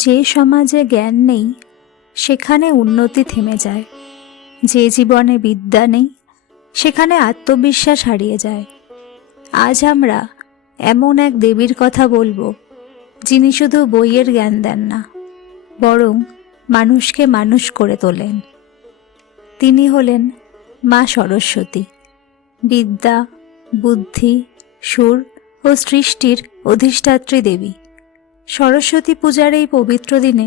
যে সমাজে জ্ঞান নেই সেখানে উন্নতি থেমে যায়, যে জীবনে বিদ্যা নেই সেখানে আত্মবিশ্বাস হারিয়ে যায়। আজ আমরা এমন এক দেবীর কথা বলবো, যিনি শুধু বইয়ের জ্ঞান দেন না, বরং মানুষকে মানুষ করে তোলেন। তিনি হলেন মা সরস্বতী, বিদ্যা, বুদ্ধি, সুর ও সৃষ্টির অধিষ্ঠাত্রী দেবী। সরস্বতী পূজার এই পবিত্র দিনে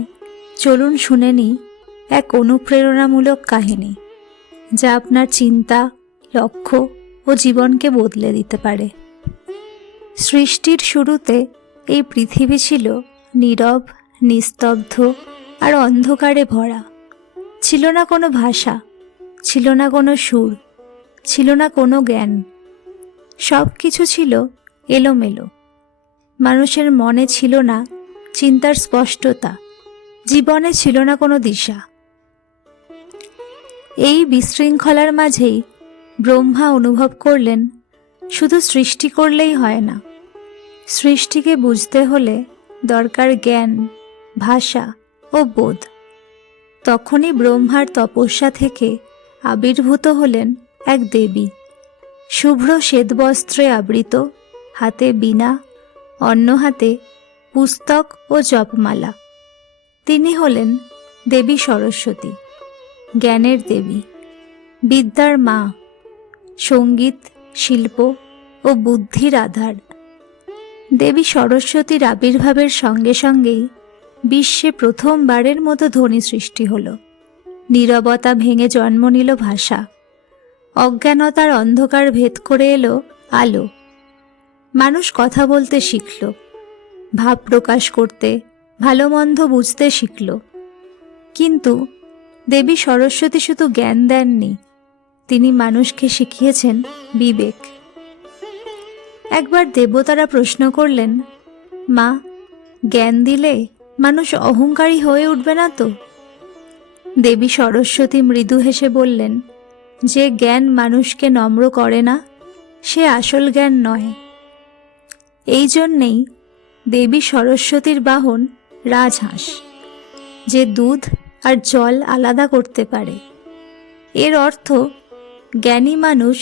চলুন শুনে নিই এক অনুপ্রেরণামূলক কাহিনী, যা আপনার চিন্তা, লক্ষ্য ও জীবনকে বদলে দিতে পারে। সৃষ্টির শুরুতে এই পৃথিবী ছিল নীরব, নিস্তব্ধ আর অন্ধকারে ভরা। ছিল না কোনো ভাষা, ছিল না কোনো সুর, ছিল না কোনো জ্ঞান। সব কিছু ছিল এলোমেলো। মানুষের মনে ছিল না চিন্তার স্পষ্টতা, জীবনে ছিল না কোনো দিশা। এই বিশৃঙ্খলার মাঝেই ব্রহ্মা অনুভব করলেন, শুধু সৃষ্টি করলেই হয় না, সৃষ্টিকে বুঝতে হলে দরকার জ্ঞান, ভাষা ও বোধ। তখনই ব্রহ্মার তপস্যা থেকে আবির্ভূত হলেন এক দেবী, শুভ্র শ্বেতবস্ত্রে আবৃত, হাতে বীণা, অন্য হাতে পুস্তক ও জপমালা। তিনি হলেন দেবী সরস্বতী, জ্ঞানের দেবী, বিদ্যার মা, সঙ্গীত, শিল্প ও বুদ্ধির আধার। দেবী সরস্বতীর আবির্ভাবের সঙ্গে সঙ্গেই বিশ্বে প্রথমবারের মতো ধ্বনি সৃষ্টি হলো। নীরবতা ভেঙে জন্ম নিল ভাষা। অজ্ঞানতার অন্ধকার ভেদ করে এলো আলো। মানুষ কথা বলতে শিখল, ভাব প্রকাশ করতে, ভালো মন্দ বুঝতে শিখল। কিন্তু দেবী সরস্বতী শুধু জ্ঞান দেননি, তিনি মানুষকে শিখিয়েছেন বিবেক। একবার দেবতারা প্রশ্ন করলেন, মা, জ্ঞান দিলে মানুষ অহংকারী হয়ে উঠবে না তো? দেবী সরস্বতী মৃদু হেসে বললেন, যে জ্ঞান মানুষকে নম্র করে না, সে আসল জ্ঞান নয়। এই জন্যেই দেবী সরস্বতীর বাহন রাজহাঁস, যে দুধ আর জল আলাদা করতে পারে। এর অর্থ, জ্ঞানী মানুষ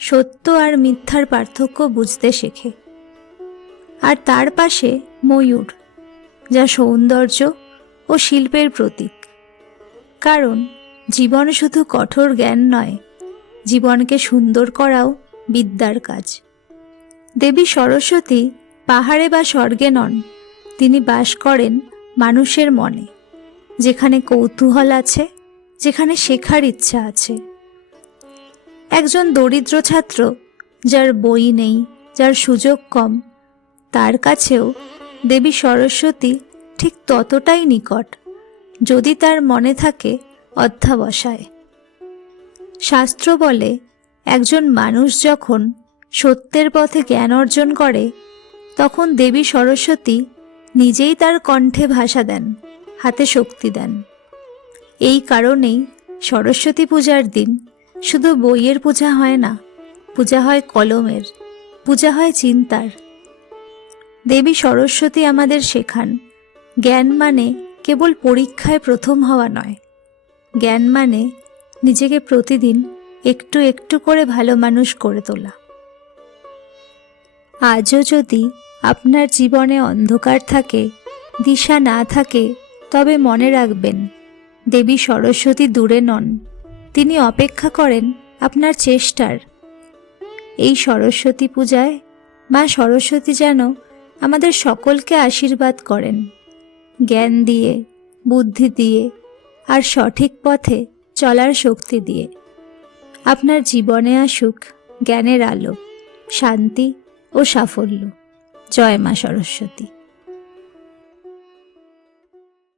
সত্য আর মিথ্যার পার্থক্য বুঝতে শেখে। আর তার পাশে ময়ূর, যা সৌন্দর্য ও শিল্পের প্রতীক। কারণ জীবন শুধু কঠোর জ্ঞান নয়, জীবনকে সুন্দর করাও বিদ্যার কাজ। দেবী সরস্বতী পাহাড়ে বা স্বর্গে নন, তিনি বাস করেন মানুষের মনে, যেখানে কৌতূহল আছে, যেখানে শেখার ইচ্ছা আছে। একজন দরিদ্র ছাত্র, যার বই নেই, যার সুযোগ কম, তার কাছেও দেবী সরস্বতী ঠিক ততটাই নিকট, যদি তার মনে থাকে অধ্যবসায়। শাস্ত্র বলে, একজন মানুষ যখন সত্যের পথে জ্ঞান অর্জন করে, তখন দেবী সরস্বতী নিজেই তার কণ্ঠে ভাষা দেন, হাতে শক্তি দেন। এই কারণেই সরস্বতী পূজার দিন শুধু বইয়ের পূজা হয় না, পূজা হয় কলমের, পূজা হয় চিন্তার। দেবী সরস্বতী আমাদের শেখান, জ্ঞান মানে কেবল পরীক্ষায় প্রথম হওয়া নয়, জ্ঞান মানে নিজেকে প্রতিদিন একটু একটু করে ভালো মানুষ করে তোলা। আজও যদি আপনার জীবনে অন্ধকার থাকে, দিশা না থাকে, তবে মনে রাখবেন, দেবী সরস্বতী দূরে নন, তিনি অপেক্ষা করেন আপনার চেষ্টার। এই সরস্বতী পূজায় মা সরস্বতী যেন আমাদের সকলকে আশীর্বাদ করেন, জ্ঞান দিয়ে, বুদ্ধি দিয়ে আর সঠিক পথে চলার শক্তি দিয়ে। আপনার জীবনে আসুক জ্ঞানের আলো, শান্তি ও সাফল্য। জয় মা সরস্বতী।